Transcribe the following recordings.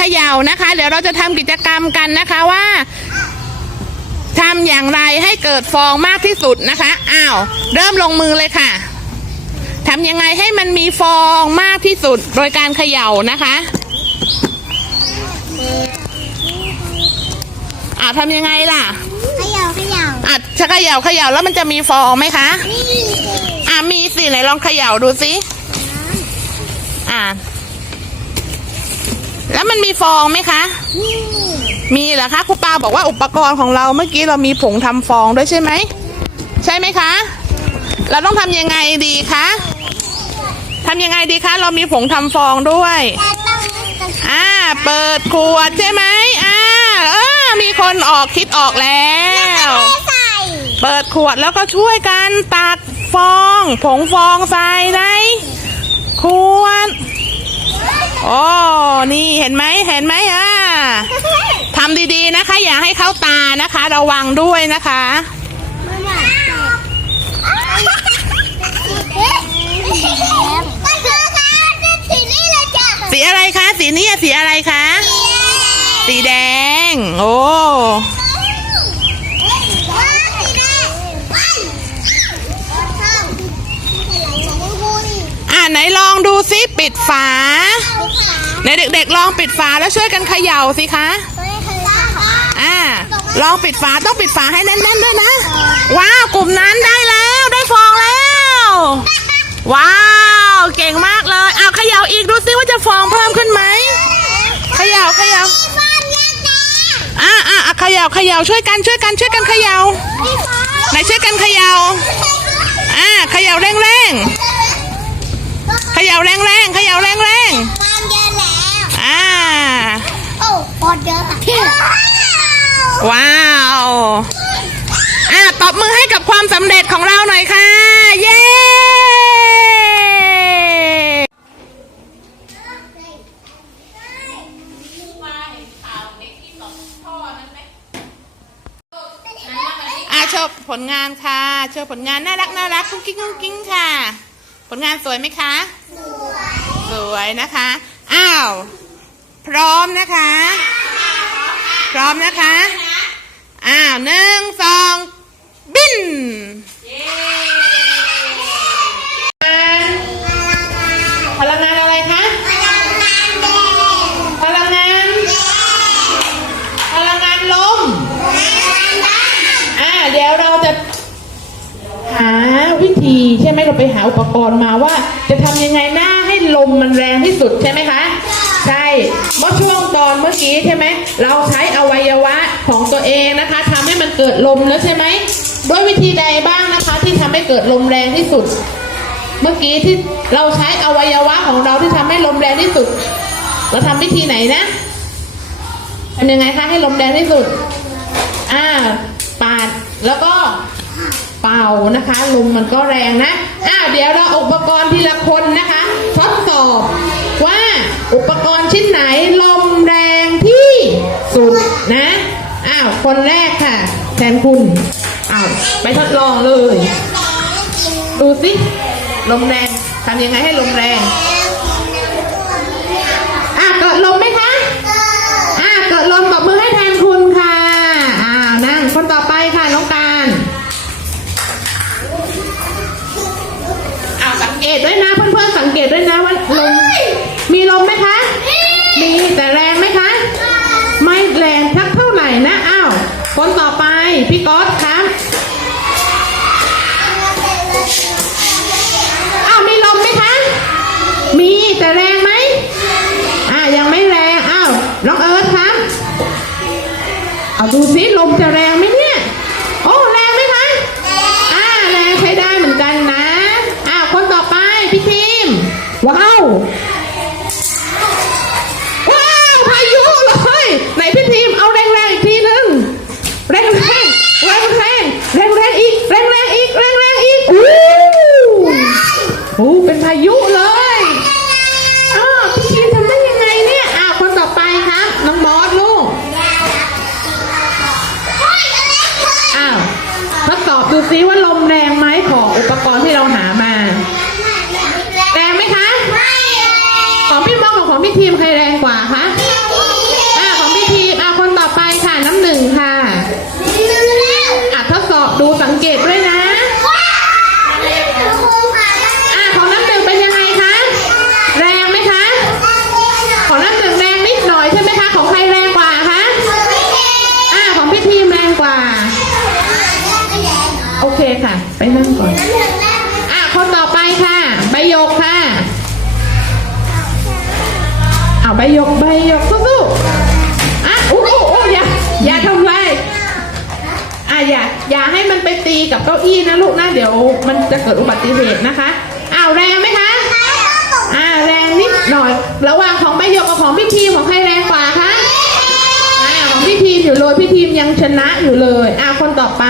ขย่านะคะ เดี๋ยวเราจะทำกิจกรรมกันนะคะว่าทำอย่างไรให้เกิดฟองมากที่สุดนะคะอ้าวเริ่มลงมือเลยค่ะทำยังไงให้มันมีฟองมากที่สุดโดยการเขย่านะคะอ่าทำยังไงล่ะขย่าขย่าอะจะเขย่าเขย่าแล้วมันจะมีฟองไหมคะนี่อะมีสิไหนลองเขย่าดูสิอะ แล้วมันมีฟองไหมคะมีมีเหรอคะครูปาบอกว่าอุปกรณ์ของเราเมื่อกี้เรามีผงทำฟองด้วยใช่ไหม ใช่ไหมคะ เราต้องทำยังไงดีคะทำยังไงดีคะ เรามีผงทำฟองด้วยอ่าเปิดขวดใช่ไหมอ่าเออมีคนออกคิดออกแล้ว เปิดขวดแล้วก็ช่วยกันตักฟอง ผงฟองใส่ในขวด โอ้นี่เห็นไหมเห็นไหมอะทำดีๆนะคะ อย่าให้เข้าตานะคะ ระวังด้วยนะคะมาหน่อยเอ๊ะมันคือการเป็นสีนี่เลยจ้ะสีอะไรคะ สีนี้สีอะไรคะ สีแดง โอ้ว้าวสีแดงว้าวข้าวของคุณอ่าไหนลองดูซิปิดฝา ลูกค้าไหนเด็กๆลองปิดฝาแล้วช่วยกันเขย่าสิคะอ่าลองปิดฝาต้องปิดฝาให้แน่นๆด้วยนะ ว้าวกลุ่มนั้นได้แล้วได้ฟองแล้ว ว้าวเก่งมากเลยเอาเขย่าอีกดูซิว่าจะฟองเพิ่มขึ้นไหมเขย่าเขย่าอ่าอ่าอะเขย่าเขย่าช่วยกันช่วยกันช่วยกันเขย่าไหนช่วยกันเขย่าอ่าเขย่าแรงๆเขย่าแรงๆเขย่าแรงบ้านเยอะแล้ว ๆอ่า โอ้ปอดเยอะค่ะ ว้าว อบมือให้กับความสำเร็จของเราหน่อยค่ะ เย้อาชว์ผลงานค่ะชว์ผลงานน่ารักน่ารักกุ้งกิ้งกุ้งกิ้งค่ะ ผลงานสวยไหมคะ สวย สวยนะคะ อ้าว พร้อมนะคะ พร้อมนะคะ อ้าวหนึ่งสอง บิน พลังงานอะไรคะ พลังงานพลังงานลม อ่าเดี๋ยวเราจะหาวิธีใช่ไหมเราไปหาอุปกรณ์มาว่า จะทำยังไงหน้าให้ลมมันแรงที่สุดใช่ไหมคะ ใช่เมื่อช่วงตอนเมื่อกี้ใช่ไหม เราใช้อวัยวะของตัวเองนะคะทำให้มันเกิดลมแล้วใช่ไหม ด้วยวิธีใดบ้างนะคะ ที่ทำให้เกิดลมแรงที่สุด เมื่อกี้ที่เราใช้อวัยวะของเราที่ทำให้ลมแรงที่สุด เราทำวิธีไหนนะทำยังไงคะให้ลมแรงที่สุด อ่า ปาด แล้วก็เป่านะคะ ลมมันก็แรงนะอ้าเดี๋ยวเราอุปกรณ์ทีละคนนะคะ ทดสอบว่าอุปกรณ์ชิ้นไหนลมแรงที่สุดนะาวคนแรกค่ะ แทนคุณอ้าวไปทดลองเลย ดูสิลมแรงทำยังไงให้ลมแรง สิลมจะแรงไหมเนี่ย โอ้แรงไหมคะอ่าแรงใช้ได้เหมือนกันนะอ้าวคนต่อไปพี่ทีมว้าวว้าวพายุเลยไหนพี่ทีมเอาแรงๆอีกทีหนึงแรงแรงแรงแรงแรงแรงอีกแรงแรงอีกแรงแรงอีกอู้หูเป็นพายุเลย ซิว่าลมแรง นั่งก่อนอะคนต่อไปค่ะ ใบหยกค่ะเอาใบหยกใบหยกสู้ๆอะอู้อู้อู้อย่าอย่าทำไรอะอย่าอย่าให้มันไปตีกับเก้าอี้นะลูกนะเดี๋ยวมันจะเกิดอุบัติเหตุนะคะอ้าวแรงไหมคะอ่าแรงนิดหน่อย ระหว่างของใบหยกกับของพี่ทีมของใครแรงกว่าคะอ่าของพี่ทีมอยู่เลยพี่ทีมยังชนะอยู่เลยอ่าคนต่อไป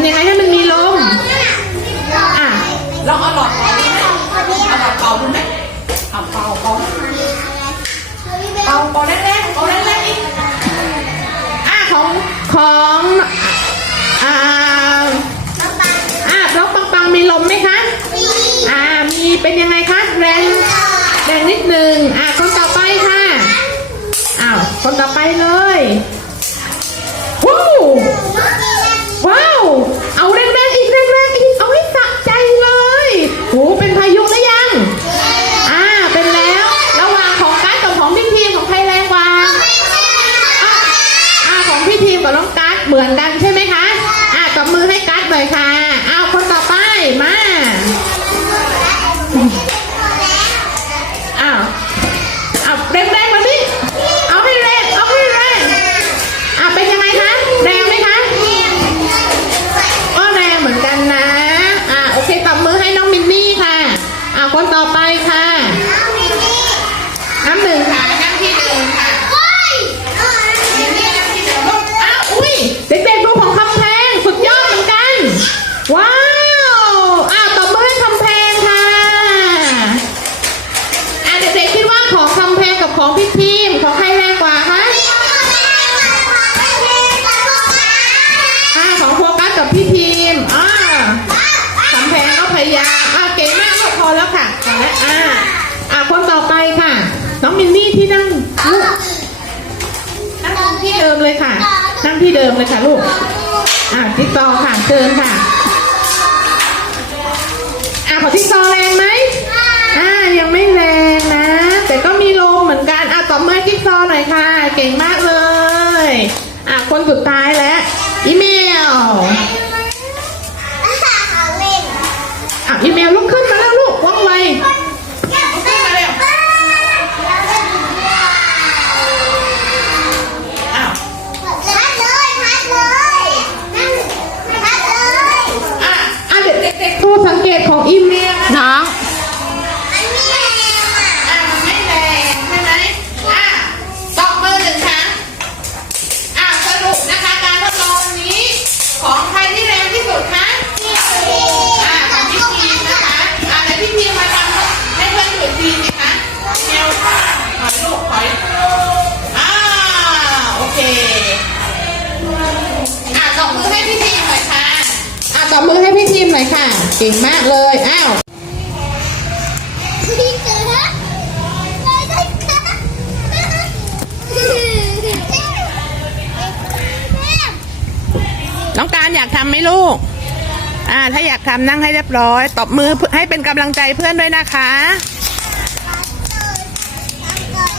ำยังไงให้มันมีลม อะลองเอาหลอดเป่าดูไหมเอาหลอดเป่าดูไหมเอาเป่าเป่าเป่าเป่าแรงๆเป่าแรงๆอีกอะของของอ่าอะน้องปังปังมีลมไหมคะอ่ามีเป็นยังไงคะแรงแรงนิดนึงอะคนต่อไปค่ะอ้าวคนต่อไปเลยว้าวว้าว ดิมเลยค่ะลูกอ่าจิ๊กซอว์ค่ะเชิญค่ะอ่าขอจิ๊กซอว์แรงไหมอ่ายังไม่แรงนะ แต่ก็มีลมเหมือนกันอะต่อมือจิ๊กซอว์หน่อยค่ะ เก่งมากเลยอะคนสุดท้ายแล้วอีเมลอะอีเมลลุกขึ้นมา เก่งมากเลย อ้าวน้องการอยากทำไหมลูก อ่า ถ้าอยากทำนั่งให้เรียบร้อย ตบมือให้เป็นกำลังใจเพื่อนด้วยนะคะ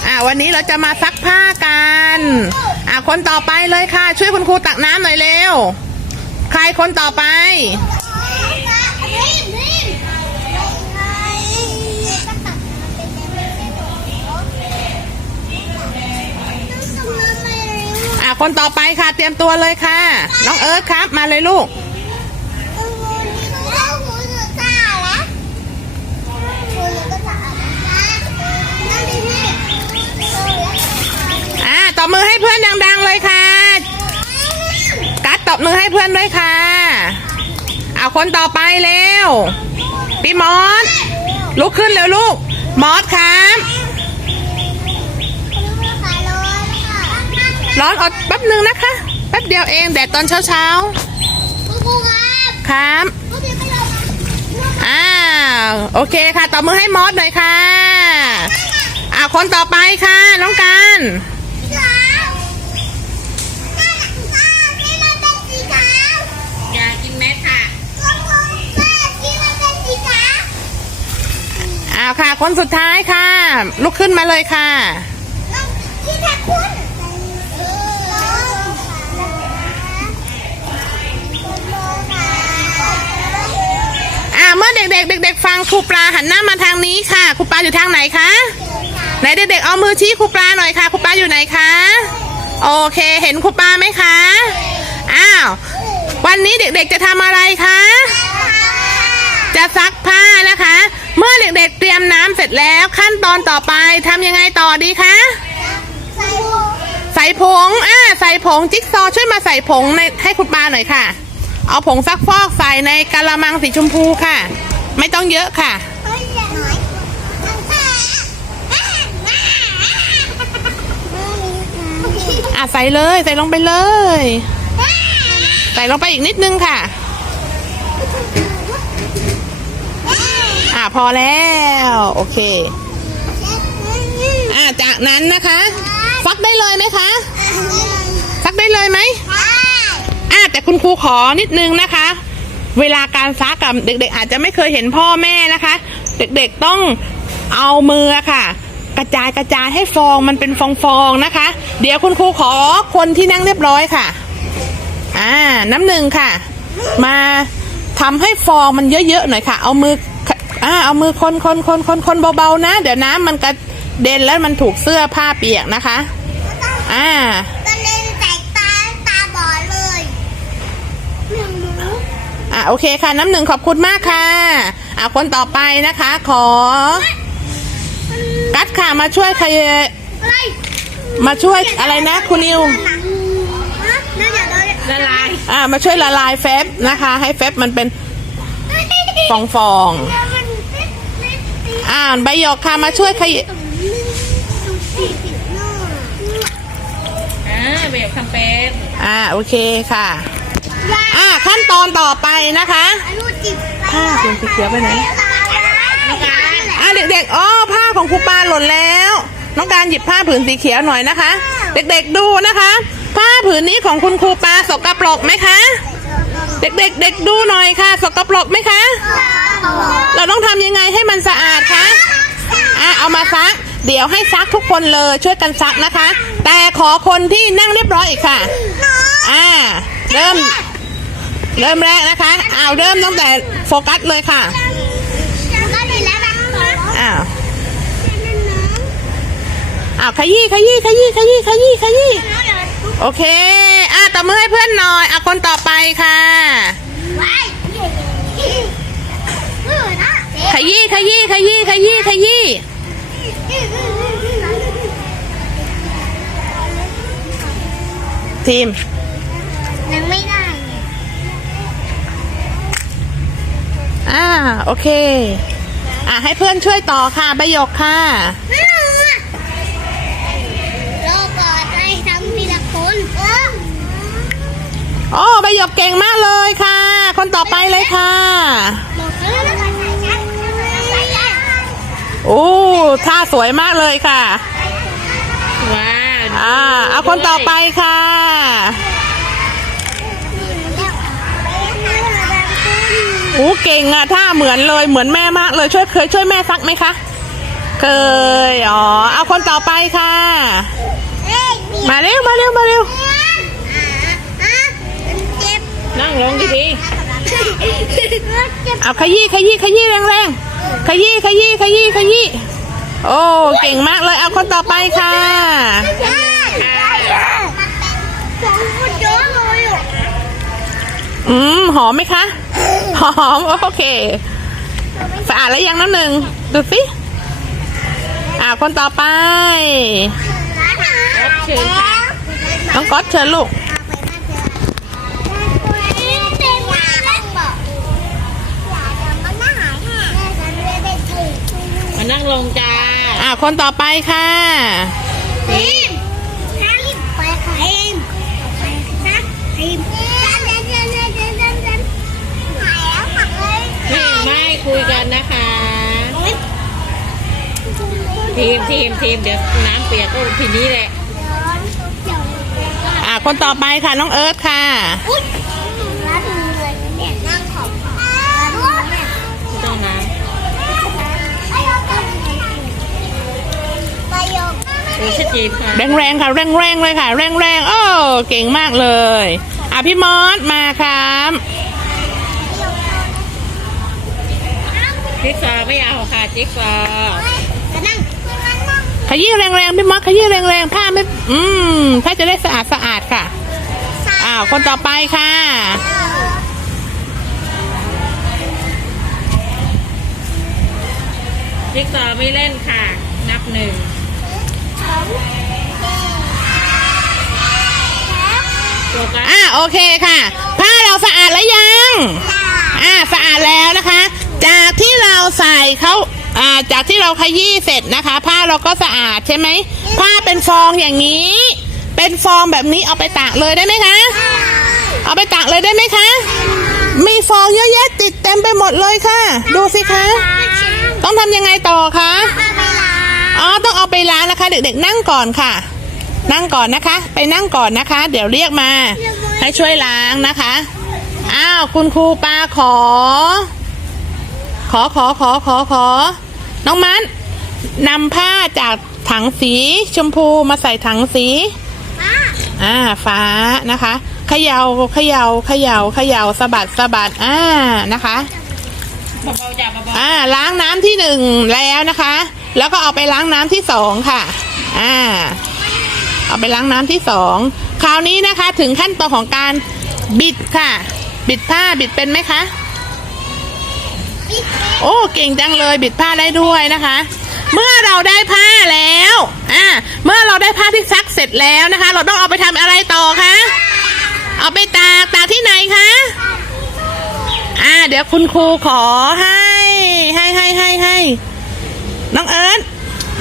อ่า วันนี้เราจะมาซักผ้ากัน อ่า คนต่อไปเลยค่ะ ช่วยคุณครูตักน้ำหน่อยเร็ว ใครคนต่อไป อ่าคนต่อไปค่ะ เตรียมตัวเลยค่ะ น้องเอิร์ธครับ มาเลยลูก อ่าตบมือให้เพื่อนดัง ๆ เลยค่ะ กัดตบมือให้เพื่อนด้วยค่ะ เอาคนต่อไปเร็วพี่มอสลุกขึ้นเร็วลูก มอสครับร้อนอดแป๊บนึงนะคะ แป๊บเดียวเองแดดตอนเช้าๆครับอ้าวโอเคค่ะตบมือให้มอสหน่อยค่ะอ่าคนต่อไปค่ะน้องการ อยากกินเม็ดค่ะ อ้าวค่ะ คนสุดท้ายค่ะ ลุกขึ้นมาเลยค่ะที่แท้คุณอ่าเมื่อเด็กๆเด็ก ๆ ฟังครูปลาหันหน้ามาทางนี้ค่ะครูปลาอยู่ทางไหนคะไหนเด็กๆเอามือชี้ครูปลาหน่อยค่ะครูปลาอยู่ไหนคะโอเค เห็นครูปลาไหมคะอ้าววันนี้เด็กๆจะทำอะไรคะจะซักผ้านะคะ เมื่อเด็กๆเตรียมน้ำเสร็จแล้วขั้นตอนต่อไปทำยังไงต่อดีคะใส่หมวกใส่ผง อ่า ใส่ผงจิ๊กซอช่วยมาใส่ผงในให้คุณปาหน่อยค่ะ เอาผงซักฟอกใส่ในกะละมังสีชมพูค่ะ ไม่ต้องเยอะค่ะ อะใส่เลย ใส่ลงไปเลย ใส่ลงไปอีกนิดนึงค่ะ อะพอแล้ว โอเค อะจากนั้นนะคะซักได้เลยไหมคะซักได้เลยไหมอะแต่คุณครูขอนิดนึงนะคะ เวลาการซักกับเด็ก ๆ อาจจะไม่เคยเห็นพ่อแม่นะคะ เด็กๆต้องเอามือค่ะ กระจายกระจายให้ฟองมันเป็นฟองๆนะคะ เดี๋ยวคุณครูขอคนที่นั่งเรียบร้อยค่ะ อ่า น้ำหนึ่งค่ะ มาทำให้ฟองมันเยอะๆหน่อยค่ะ เอามือ อ่าเอามือคนคนคนคนคนเบาๆนะ เดี๋ยวน้ำมันกระเด็นแล้วมันถูกเสื้อผ้าเปียกนะคะ อ่า กระเด็นแตกตาตาบอดเลยหนึ่งหมูอะโอเคค่ะน้ำหนึ่งขอบคุณมากค่ะ อะคนต่อไปนะคะ ขอ กัดค่ะมาช่วยใครอะไรมาช่วยอะไรนะ คุณนิวหนังฮะน่าจะโดนละลายอ่ามาช่วยละลายเฟบนะคะ ให้เฟบมันเป็นฟองฟองๆ อ่าใบหยกค่ะมาช่วยใครอ่าเบลคำเป็นอ่าโอเคค่ะ อ่าขั้นตอนต่อไปนะคะผ้าคุณสีเขียวไปไหนอะเด็กๆอ๋อผ้าของครูปาหล่นแล้ว น้องการหยิบผ้าผืนสีเขียวหน่อยนะคะ เด็กๆดูนะคะ ผ้าผืนนี้ของคุณครูปาสกปรกไหมคะ เด็กๆเด็กดูหน่อยค่ะ สกปรกไหมคะ เราต้องทำยังไงให้มันสะอาดคะอะเอามาซัก เดี๋ยวให้ซักทุกคนเลยช่วยกันซักนะคะ แต่ขอคนที่นั่งเรียบร้อยอีกค่ะ อ่า เริ่ม เริ่มแรกนะคะเอาเริ่มตั้งแต่โฟกัสเลยค่ะอ้าวอ้าวขยี้ขยี้ขยี้ขยี้ขยี้ขยี้โอเค อะตบมือให้เพื่อนหน่อยอะคนต่อไปค่ะ ยี้ขยี้ขยี้ขยี้ขยี้ทีมยังไม่ได้อ่าโอเค อะให้เพื่อนช่วยต่อค่ะใบหยกค่ะไม่เอาอะรอก่อนให้ทำทีละคนเออโอ้ใบหยกเก่งมากเลยค่ะคคนต่อไปเลยค่ะ โอ้ท่าสวยมากเลยค่ะว้าวอ่าเอาคนต่อไปค่ะ โอ้เก่งอะท่าเหมือนเลยเหมือนแม่มากเลยช่วยเคยช่วยแม่ซักไหมคะ เคย อ๋อ เอาคนต่อไปค่ะ มาเร็วมาเร็วมาเร็วนั่งลงดีเอาขยี้ขยี้ขยี้แรงๆ ขยี้ขยี้ขยี้ขยี้โอ้เก่งมากเลยเอาคนต่อไปค่ะอืมหอมไหมคะ หอมโอเคสะอาดแล้วยังน้ำหนึ่งดูสิอ่าคนต่อไปน้องก๊อตเชิญลูก มานั่งลงจ้าอ่าคนต่อไปค่ะทีมทีมไปค่ะทีมไปนะทีมจันจันจันจันจันจันจันหายแล้วค่ะเลยไม่ไม่คุยกันนะคะทีมทีมทีมเดี๋ยวน้ำเปียกก็ทีนี้แหละอ่าคนต่อไปค่ะน้องเอิร์ธค่ะ ชัดเจนค่ะแรงแรงๆค่ะแรงแรงๆเลยค่ะ แรงแรงๆโอ้เก่งมากเลยอะพี่มอสมาครับจิ๊กซอว์ไม่เอาค่ะจิ๊กซอว์จะนั่งนั่งนั่งขยี้แรงแรงๆพี่มอสขยี้แรงแรงๆผ้าไม่อืมผ้าจะได้สะอาดสะอาดค่ะอ้าวคนต่อไปค่ะ จิ๊กซอว์ไม่เล่นค่ะ นับหนึ่งโฟกัส อ่าโอเคค่ะ ผ้าเราสะอาดแล้วยังอ่าสะอาดแล้วนะคะ จากที่เราใส่เขาอ่าจากที่เราขยี้เสร็จนะคะ ผ้าเราก็สะอาดใช่ไหมผ้าเป็นฟองอย่างนี้ เป็นฟองแบบนี้เอาไปตากเลยได้ไหมคะ เอาไปตากเลยได้ไหมคะ มีฟองเยอะแยะติดเต็มไปหมดเลยค่ะ ดูสิคะ ต้องทำยังไงต่อคะ อ๋อต้องเอาไปล้างนะคะ เด็กๆนั่งก่อนค่ะ นั่งก่อนนะคะ ไปนั่งก่อนนะคะ เดี๋ยวเรียกมา ให้ช่วยล้างนะคะ อ้าวคุณครูปาขอ ขอขอขอขอขอ น้องมันนำผ้าจากถังสีชมพูมาใส่ถังสีอ่าฟ้านะคะเขยา่าเขยา่าเขยา่าเขย่าสะบัดสะบัดอ่านะคะเบาๆจ้าเบาอ่าล้างน้ำที่หนึ่งแล้วนะคะ แล้วก็เอาไปล้างน้ำที่สองค่ะ อ่า เอาไปล้างน้ำที่สอง คราวนี้นะคะถึงขั้นตอนของการบิดค่ะ บิดผ้าบิดเป็นไหมคะ โอ้เก่งจังเลยบิดผ้าได้ด้วยนะคะ เมื่อเราได้ผ้าแล้ว อ่า เมื่อเราได้ผ้าที่ซักเสร็จแล้วนะคะ เราต้องเอาไปทำอะไรต่อคะ เอาไปตากตากที่ไหนคะ อ่า เดี๋ยวคุณครูขอให้ ให้ให้ให้ให้ น้องเอิร์ธ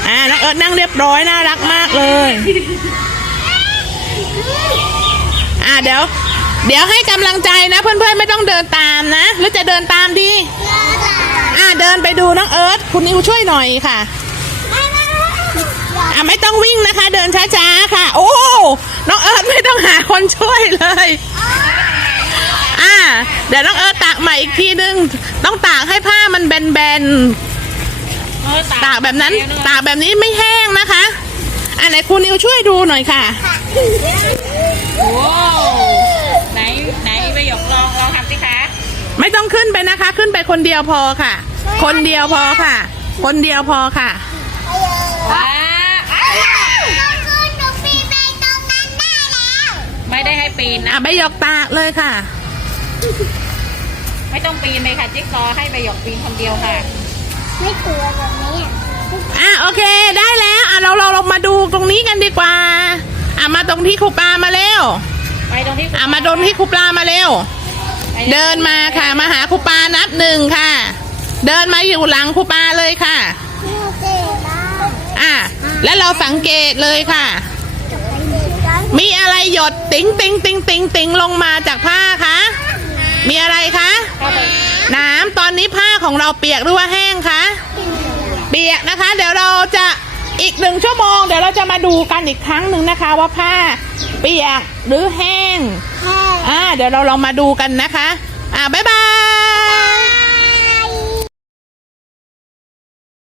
อ่า น้องเอิร์ธนั่งเรียบร้อยน่ารักมากเลย อ่าเดี๋ยว เดี๋ยวให้กำลังใจนะ เพื่อนๆไม่ต้องเดินตามนะหรือจะเดินตามดี อ่าเดินไปดูน้องเอิร์ธคุณนิวช่วยหน่อยค่ะ อ่าไม่ต้องวิ่งนะคะ เดินช้าๆค่ะ โอ้ น้องเอิร์ธไม่ต้องหาคนช่วยเลย อ่า เดี๋ยวน้องเอิร์ธตากใหม่อีกทีนึง ต้องตากให้ผ้ามันแบนๆเออๆ ตากแบบนั้นตากแบบนี้ไม่แห้งนะคะอ่าไหนคุณนิวช่วยดูหน่อยค่ะโอ้ไหนไหนประโยคลองลองทำสิคะไม่ต้องขึ้นไปนะคะ ขึ้นไปคนเดียวพอค่ะ คนเดียวพอค่ะ คนเดียวพอค่ะว้าคือหนูปีนไปตรงนั้นได้แล้วไม่ได้ให้ปีนนะอะใบหยกตากเลยค่ะ ไม่ต้องปีนเลยค่ะจิ๊กซอว์ให้ประโยคปีนคนเดียวค่ะ ไม่กลัวแบบนี้ อะโอเคได้แล้วอะเราเราเรามาดูตรงนี้กันดีกว่าอะมาตรงที่ครูปลามาเร็วไปตรงที่อะมาตรงที่ครูปลามาเร็วไปเดินมาค่ะ มาหาครูปลานับหนึ่งค่ะ เดินมาอยู่หลังครูปลาเลยค่ะไม่โอเคบ้างอะแล้วเราสังเกตเลยค่ะจะไปดูกันมีอะไรหยดติ๋งติ๋งติ๋งติ๋งติ๋งลงมาจากผ้าคะน้มีอะไรคะน้ำตอนนี้ผ้าของเราเปียกหรือว่าแห้งคะ เปียกนะคะ เดี๋ยวเราจะอีกหนึ่งชั่วโมง เดี๋ยวเราจะมาดูกันอีกครั้งหนึ่งนะคะ ว่าผ้าเปียกหรือแห้งแห้งอ่า เดี๋ยวเราลองมาดูกันนะคะ อ่าบ๊ายบา